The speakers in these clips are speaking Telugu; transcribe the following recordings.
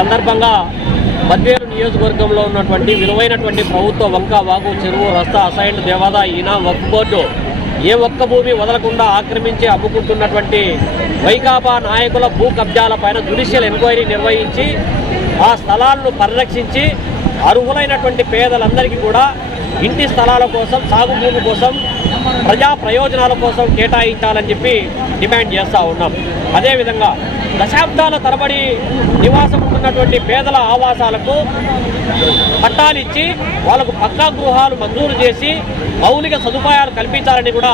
సందర్భంగా బద్వేలు నియోజకవర్గంలో ఉన్నటువంటి విలువైనటువంటి ప్రభుత్వ వంక వాగు చెరువు రస్తా అసైన్డ్ దేవాదా ఈనా వక్ఫ్ బోర్డు ఏ ఒక్క భూమి వదలకుండా ఆక్రమించి అమ్ముకుంటున్నటువంటి వైకాపా నాయకుల భూ కబ్జాల పైన జుడిషియల్ ఎంక్వైరీ నిర్వహించి ఆ స్థలాలను పరిరక్షించి అర్హులైనటువంటి పేదలందరికీ కూడా ఇంటి స్థలాల కోసం సాగు భూమి కోసం ప్రజా ప్రయోజనాల కోసం కేటాయించాలని చెప్పి డిమాండ్ చేస్తూ ఉన్నాం. అదేవిధంగా దశాబ్దాల తరబడి నివాసం ఉన్నటువంటి పేదల ఆవాసాలకు పట్టాలిచ్చి వాళ్ళకు పక్కా గృహాలు మంజూరు చేసి మౌలిక సదుపాయాలు కల్పించాలని కూడా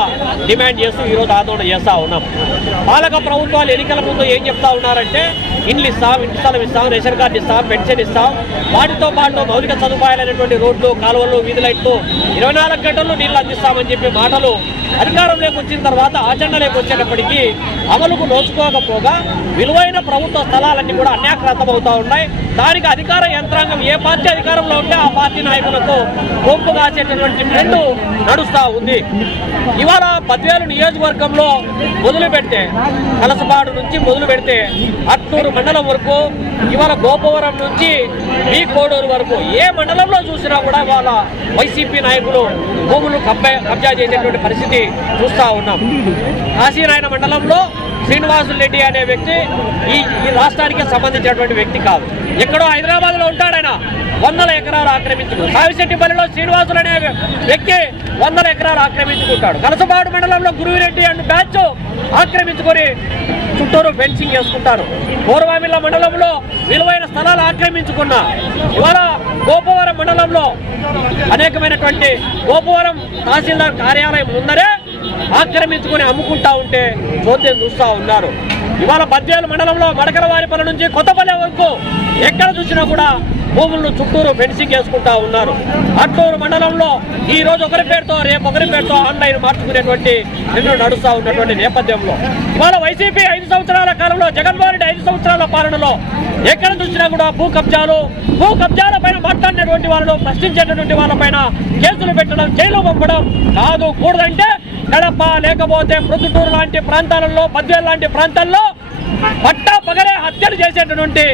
డిమాండ్ చేస్తూ ఈరోజు ఆందోళన చేస్తూ ఉన్నాం. పాలక ప్రభుత్వాలు ఎన్నికల ముందు ఏం చెప్తా ఉన్నారంటే ఇండ్లు ఇస్తాం ఇంటి స్థలం ఇస్తాం రేషన్ కార్డు ఇస్తాం పెన్షన్ ఇస్తాం. వాటితో పాటు మౌలిక సదుపాయాలైనటువంటి రోడ్లు కాలువలు వీధి లైట్లు ఇరవై నాలుగు గంటలు నీళ్ళు అందిస్తామని చెప్పి మాటలు అధికారంలోకి వచ్చిన తర్వాత ఆచరణలోకి వచ్చేటప్పటికీ అమలుకు నోచుకోకపోగా విలువైన ప్రభుత్వ స్థలాలన్నీ కూడా అన్యాక్రాంతమవుతూ ఉన్నాయి. దానికి అధికార యంత్రాంగం ఏ పార్టీ అధికారంలో ఉంటే ఆ పార్టీ నాయకులకు కొంపు కాసేటటువంటి ట్రెండ్ నడుస్తూ ఉంది. ఇవాళ పద్వేలు నియోజకవర్గంలో మొదలు పెడితే కలసపాడు నుంచి మొదలు పెడితే అట్నూరు మండలం వరకు ఇవాళ గోపవరం నుంచి మీ కోడూరు వరకు ఏ మండలంలో చూసినా కూడా వాళ్ళ వైసీపీ నాయకులు భూములు కబ్జా కబ్జా చేసేటువంటి పరిస్థితి చూస్తూ ఉన్నాం. కాశీనాయన మండలంలో శ్రీనివాసులు రెడ్డి అనే వ్యక్తి ఈ ఈ రాష్ట్రానికి సంబంధించినటువంటి వ్యక్తి కాదు. ఎక్కడో హైదరాబాద్లో వందల ఎకరాలు ఆక్రమించుకుంటాడు. సావిశెట్టిపల్లిలో శ్రీనివాసులు అనే వ్యక్తి వందల ఎకరాలు ఆక్రమించుకుంటాడు. కలసపాడు మండలంలో గురువిరెడ్డి అండ్ బ్యాచ్ ఆక్రమించుకొని చుట్టూరు ఫెన్సింగ్ వేసుకుంటారు. పూర్వామిల్ల మండలంలో విలువైన స్థలాలు ఆక్రమించుకున్న. ఇవాళ గోపవరం మండలంలో అనేకమైనటువంటి గోపవరం తహసీల్దార్ కార్యాలయం ముందరే ఆక్రమించుకొని అమ్ముకుంటా ఉంటే చోద్యం చూస్తూ ఉన్నారు. ఇవాళ బద్వేలు మండలంలో మడకలవారిపల్లి నుంచి కొత్తపల్లె వరకు ఎక్కడ చూసినా కూడా భూములను చుట్టూరు ఫెన్సింగ్ చేసుకుంటా ఉన్నారు. అట్టూరు మండలంలో ఈ రోజు ఒకరి పేరుతో రేపు ఒకరి పేరుతో ఆన్లైన్ మార్చుకునేటువంటి రెండు నడుస్తూ ఉన్నటువంటి నేపథ్యంలో. ఇవాళ వైసీపీ ఐదు సంవత్సరాల కాలంలో జగన్మోహన్ రెడ్డి ఐదు సంవత్సరాల పాలనలో ఎక్కడ చూసినా కూడా భూ కబ్జాలు భూ కబ్జాల పైన మాట్లాడినటువంటి వాళ్ళను ప్రశ్నించేటటువంటి వాళ్ళపైన కేసులు పెట్టడం జైలు పంపడం కాదు. కూడదంటే కడప లేకపోతే ప్రొద్దుటూరు లాంటి ప్రాంతాలలో పద్వేలు లాంటి ప్రాంతాల్లో పట్టా పగలే హత్యలు చేసేటటువంటి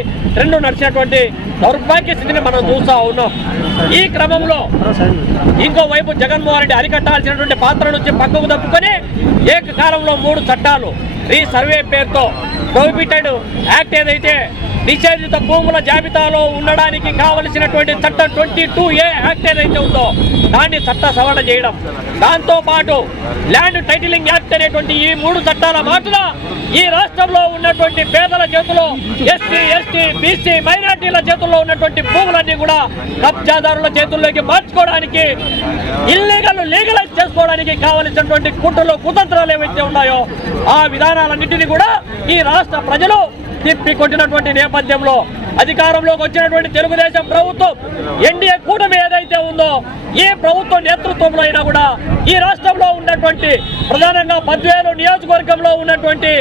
రెండు నడిచినటువంటి దౌర్భాగ్య స్థితిని మనం చూస్తా ఉన్నాం. ఈ క్రమంలో ఇంకో వైపు జగన్మోహన్ రెడ్డి అరికట్టాల్సినటువంటి పాత్ర నుంచి పక్కకు తప్పుకొని ఏకకాలంలో మూడు చట్టాలు. రీ సర్వే పేరుతో ప్రొహిబిటెడ్ యాక్ట్ ఏదైతే నిషేధిత భూముల జాబితాలో ఉండడానికి కావలసినటువంటి చట్టం ట్వంటీ టూ ఏ యాక్ట్ ఏదైతే ఉందో దాన్ని చట్ట సవరణ చేయడం. దాంతో పాటు ల్యాండ్ టైటిలింగ్ యాక్ట్ అనేటువంటి ఈ మూడు చట్టాల మాటున ఈ రాష్ట్రంలో ఉన్నటువంటి పేదల చేతిలో ఎస్సీ ఎస్టీ బీసీ మైనార్టీల చేతుల్లో ఉన్నటువంటి భూములన్నీ కూడా కబ్జాదారుల చేతుల్లోకి మార్చుకోవడానికి ఇల్లీగల్ లీగలైజ్ చేసుకోవడానికి కావలసినటువంటి కుట్రలు కుతంత్రాలు ఏవైతే ఉన్నాయో ఆ విధానాలన్నింటినీ కూడా ఈ రాష్ట్ర ప్రజలు తిప్పి కొట్టినటువంటి నేపథ్యంలో అధికారంలోకి వచ్చినటువంటి తెలుగుదేశం ప్రభుత్వం ఎన్డీఏ కూటమి ఏదైతే ఉందో ఈ ప్రభుత్వ నేతృత్వంలో అయినా కూడా ఈ రాష్ట్రంలో ఉన్నటువంటి ప్రధానంగా పద్వేలు నియోజకవర్గంలో ఉన్నటువంటి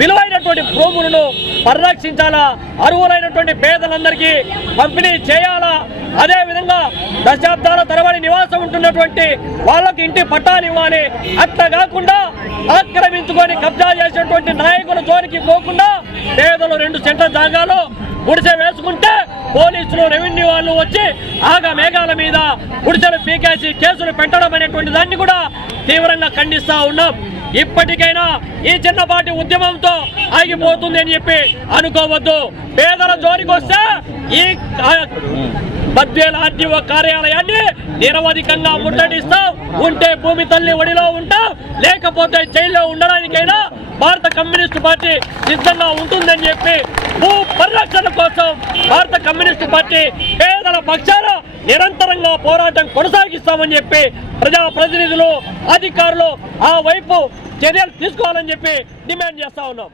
విలువైనటువంటి భూములను పరిరక్షించాలా? అర్హులైనటువంటి పేదలందరికీ పంపిణీ చేయాలా? అదే విధంగా దశాబ్దాల తరబడి నివాసం ఉంటున్నటువంటి వాళ్ళకి ఇంటి పట్టాలు ఇవ్వాలి. అట్లా కాకుండా ఆక్రమించుకొని కబ్జా చేసినటువంటి నాయకుల జోలికి పోకుండా పేదలు రెండు సెంటర్ జాగాలు గుడిసె వేసుకుంటే పోలీసులు రెవెన్యూ వాళ్ళు వచ్చి ఆగా మేఘాల మీద గుడిసెలు పీకేసి కేసులు పెట్టడం అనేటువంటి దాన్ని కూడా తీవ్రంగా ఖండిస్తా ఉన్నాం. ఇప్పటికైనా ఈ చిన్నపాటి ఉద్యమంతో ఆగిపోతుంది అని చెప్పి అనుకోవద్దు. పేదల జోలికి వస్తే ఈ బద్వేల ఆర్టీఓ కార్యాలయాన్ని నిరవధికంగా ముట్టడిస్తాం. ఉంటే భూమి తల్లి ఒడిలో ఉంటాం. లేకపోతే జైల్లో ఉండడానికైనా భారత కమ్యూనిస్టు పార్టీ సిద్ధంగా ఉంటుందని చెప్పి భూ పరిరక్షణ కోసం భారత కమ్యూనిస్టు పార్టీ పేదల పక్షాన నిరంతరంగా పోరాటం కొనసాగిస్తామని చెప్పి ప్రజా ప్రతినిధులు అధికారులు ఆ వైపు చర్యలు తీసుకోవాలని చెప్పి డిమాండ్ చేస్తా ఉన్నాం.